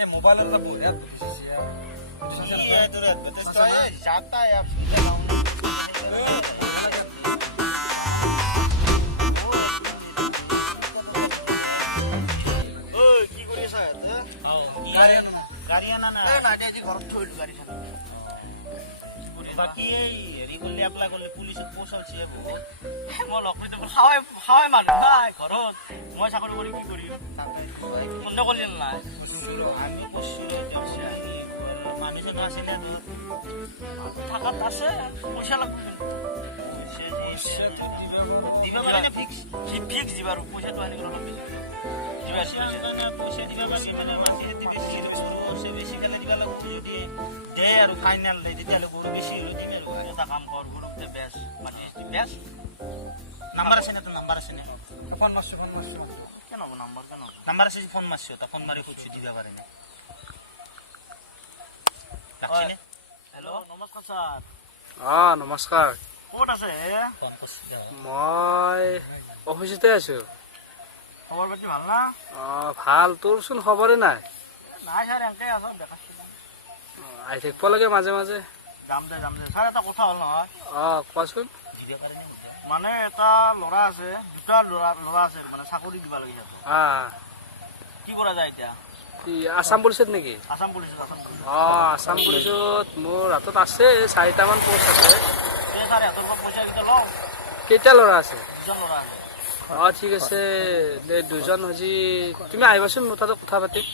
এই মোবাইলৰ পৰা বঢ়িয়া কৰিছে কি তোৰ যথেষ্ট যাতা এপ সুবিধা নাম কি কৰি আছা গাড়ী আনা নাই আজি ঘৰত থৈ দিলো গাড়ীখন বাকী এই হেৰি কৰিলে এপ্লাই কৰিলে পুলিচত পচাইছে বহুত মই লগ কৰি খাৱাই মানুহ নাই ঘৰত মই চাকৰি কৰি কি কৰিম বন্ধ কৰিলি নাই আমি কৈছিলো মানুহ আছিলে থাকাত আছে পইচা লাগব দিবা মানে ফিক্স দিবা আৰু পইচাটো আনি অলপ পইচা দিবা বাকী মানে মাটি বেছি বেছি কেনে দিবা লাগিব যদি দে আৰু ফাইনেল দে তেতিয়াহ'লে গৰু বেছি দিম আৰু এটা কাম কৰ গৰুতে বেচ মাটি বেচ নাম্বাৰ আছে নে তোৰ নাম্বাৰ আছে নে ফোন মাৰছো কেন হ'ব নাম্বাৰ কেন হ'ব নাম্বাৰ আছে ফোন মাৰছো তা ফোন মাৰি খুঁজছো দিবা পাৰে নে লাগছেনে হেল্ল' নমস্কাৰ ছাৰ নমস্কাৰ ক'ত আছে মই অফিচতে আছো খবৰ পাতি ভাল না ভাল তোৰচোন খবৰে নাই নাই ছাৰ এনেকৈ আছো দেখাইছোঁ আহি থাকিব লাগে মাজে মাজে যাম দে ছাৰ এটা কথা হ'ল নহয় কোৱাচোন দিবা পাৰে নে মানে এটা ল'ৰা আছে দুটা ল'ৰা আছে মানে চাকৰি দিব লাগে কি কৰা যায় এতিয়া আছাম পুলিচত নেকি আছাম পুলিচত আছাম পুলিচত মোৰ হাতত আছে 4টামান পোষ্ট আছে ছাৰ সিহঁতৰ পৰা পইচা কেইটা লওঁ কেইটা ল'ৰা আছে দুজন ল'ৰা আছে ঠিক আছে দে দুজন আজি তুমি আহিবাচোন মোৰ তাতে কথা পাতিম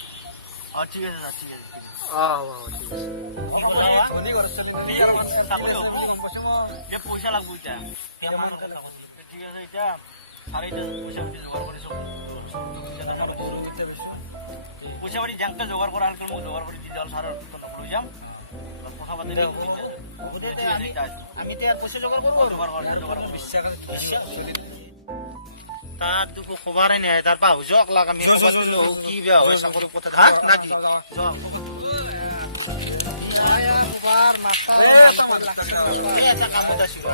ঠিক আছে ছাৰ ঠিক আছে হ'ব ঠিক আছে চাকৰি হ'ব যে পইচা লাগব এতিয়া ঠিক আছে এতিয়া ছাৰ এতিয়া পইচা পাতি যোগাৰ কৰি পইচা পাতি যেনেকৈ যোগাৰ কৰা হ'ল মই যোগাৰ কৰি দি যাম ছাৰৰ লৈ যাম কথা পাতি আমি এতিয়া পইচা যোগাৰ কৰিব তাত দুখো খবৰে নাই তাৰ পৰা হুজক লাগ আমি কি বেয়া হয় চাকৰি পথে নাকি এটা কামত আছিলো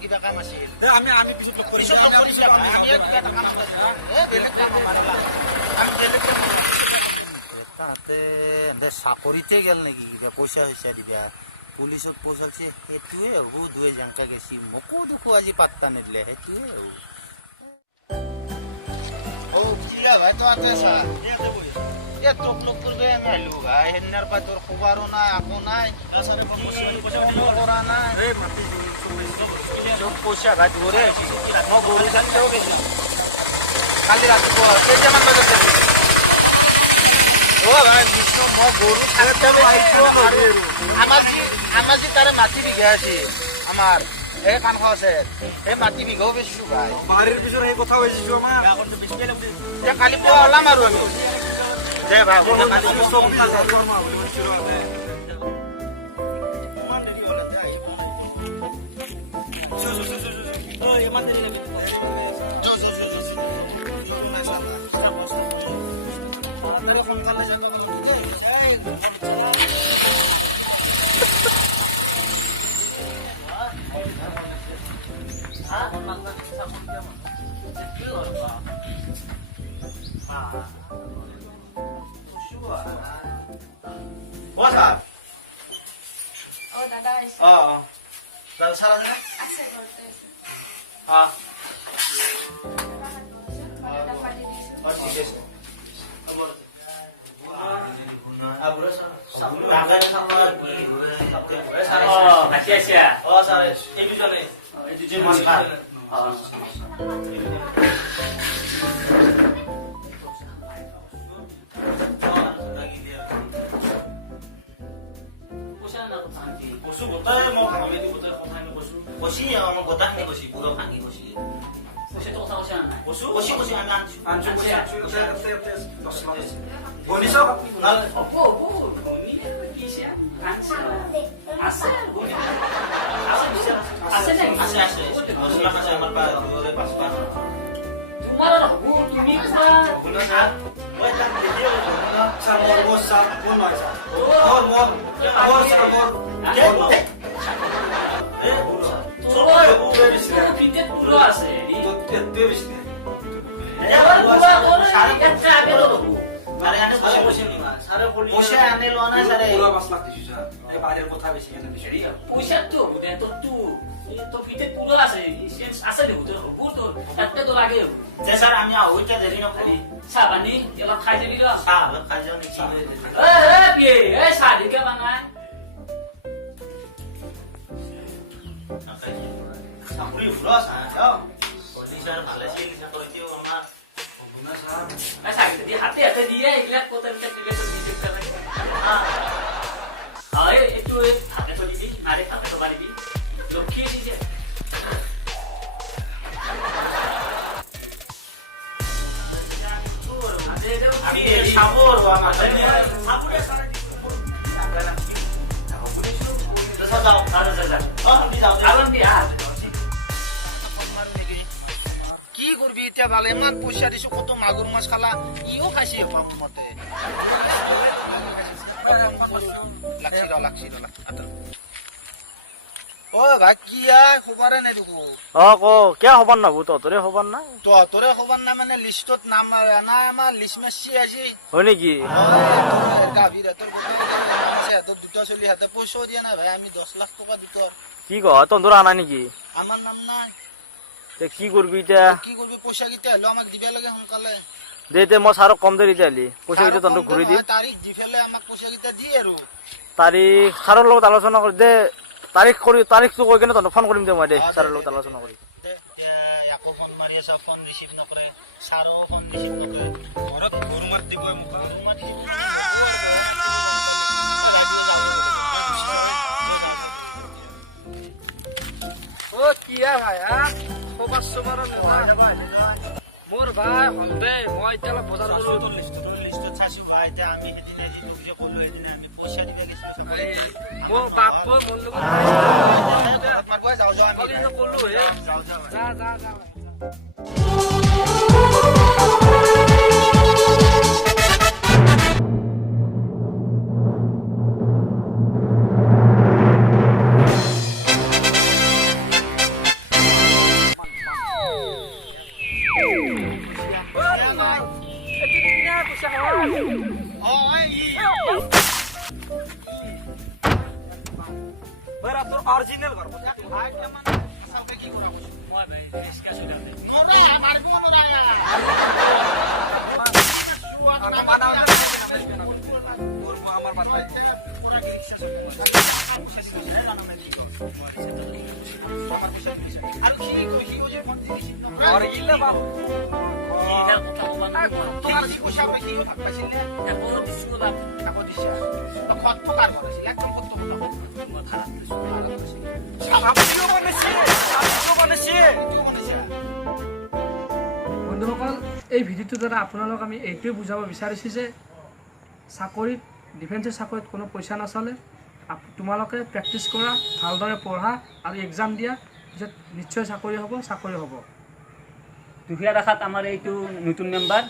কিবা কাম আছিল আমি পিছত লগ কৰিম তাতে চাকৰিতে গেল নেকি কিবা পইচা চইচা দিবা পুলিচত পচালছে সেইটোৱে হ'ব দুৱে জেংকা গেছি মোকো দুখো আজি পাত্তা নিদিলে সেইটোৱে হ'ব কি ভাই তহঁতে চা তোক লগ কৰিব আমি আহিলো ভাই সেইদিনাৰ পৰা তোৰ খবৰো নাই একো নাই কৰা নাই চব পইচা ঘাট ঘূৰে মই গৰু চালিও গৈছো কালি ৰাতিপুৱা কেইটামান বজাত যাবি ভাই বিষ্ণু মই গৰু আমাৰ যি তাৰে মাটি বিঘা আছে আমাৰ সেই কাণ আছে সেই মাটি বিঘাও বেচিছো ভাই বাৰীৰ পিছত সেই কথা কৈছো কালি পুৱা ওলাম আৰু আমি দে ভাই Buat সারে এটা আগে তো দেবো সারে আনে সারে পয়সা পয়সা নিবা সারে বলি পয়সা আনে লো না সারে পুরা 5 লাখ দিছো স্যার এই বাইরের কথা বেশি কেন দিছো পয়সা তো বুঝে তো তো পিঠে পুরো আছে সেন্স আছে দেখো তোর হবু তোর একটা তো লাগে যে স্যার আমি ওইটা দেরি না করি সাবানি এলা খাই যাবি রা সার খাই যাও নাকি এ বিয়ে এ শাদি কে বানায় সাপুরি ফুলো যাও বলি স্যার ভালো ছিল লিখা কইতিও আমার না স্যার এ শাদি দিয়ে হাতে হাতে দিয়ে এগুলা কত একটা দিলে তো দিতে পারে আয় একটু হাতে তো দিবি আরে হাতে তো বাড়িবি লক্ষ্মী এসেছে আমি সাবর আমার সাপুরে সারা যাও যা আমি যাও আরাম দিয়া কি করবি এতিয়া ভালে ইমান পইচা দিছো কত মাগুৰ মাছ খালা ইও খাইছি বাবু মতে লাক্ষি ও ভাই কি খবৰে নাই দেখো কিয় খবৰ নাবো তহঁতৰে খবৰ নাই তোৰে খবৰ নাই মানে লিষ্টত নাম নাই আমাৰ লিষ্ট মাছি আজি হয় নেকি গাভীৰ হাতত দুটা চলি হাতে পইচাও দিয়া নাই ভাই আমি 10 লাখ টকা দিতো কি কয় তহঁতৰ আনা নেকি আমাৰ নাম নাই কি কৰিবি এতিয়া কি কৰবি পয়সা কিটা হলো আমাক দিবা লাগে সোনকালে দে মই ছাৰক কম দে তেতিয়াহ'লে পইচা কেইটা তহঁতক ঘূৰি দিম তাৰিখ দি ফেলে আমাক পয়সা কিটা দি আৰু তাৰিখ ছাৰৰ লগত আলোচনা কৰি দে তাৰিখটো কৈ কিনে তহঁতক ফোন কৰিম দে মই দে ছাৰৰ লগত আলোচনা কৰি আকৌ ফোন মাৰি আছা ফোন ৰিচিভ নকৰে ছাৰো ফোন ৰিচিভ নকৰে ঘৰত গৰু মাত দিব মোক ও কি ভাই খবৰ চবৰ মোৰ ভাই হলদে মই এতিয়া অলপ বজাৰ কৰোঁ তোৰ লিষ্টত চাইছো ভাই এতিয়া আমি সেইদিনা যি তোক যে ক'লো সেইদিনা আমি পইচা দিবা গৈছিলো মোৰ বাপ মোৰ লগত মাৰবই যাওঁ আমি ক'লো হে যাওঁ যা তোৰ অৰিজিনাল ঘৰ কি কৰা মই ভাই ৰিস্কা শুনা নৰা মাৰিব নৰা আমাৰ বাসায় আৰু কি কৈছি যে ফোন দিছি আর ইলে বাপ এটা কথা বলা না তোমার কি পয়সা কি ভাগ পাইছিল এখন দিছো না আকৌ দিছে খত ফকাৰ কৰিছিল একদম কত মই খাৰাপ আমিও বানাইছি বন্ধুসকল এই ভিডিঅ'টোৰ দ্বাৰা আপোনালোক আমি এইটোৱে বুজাব বিচাৰিছোঁ যে চাকৰিত ডিফেন্সৰ চাকৰিত কোনো পইচা নচলে তোমালোকে প্ৰেক্টিছ কৰা ভালদৰে পঢ়া আৰু এক্সাম দিয়া পিছত নিশ্চয় চাকৰি হ'ব দুখীয়া দেখাত আমাৰ এইটো নতুন মেম্বাৰ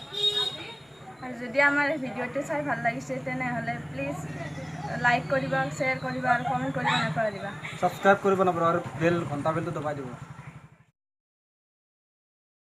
আৰু যদি আমাৰ এই ভিডিঅ'টো চাই ভাল লাগিছে তেনেহ'লে প্লিজ লাইক কৰিবা শ্বেয়াৰ কৰিবা আৰু কমেণ্ট কৰিব নাপাহৰিবা সাবস্ক্ৰাইব কৰবেন আৰ বেল ঘন্টা বেলটো দবাই দিব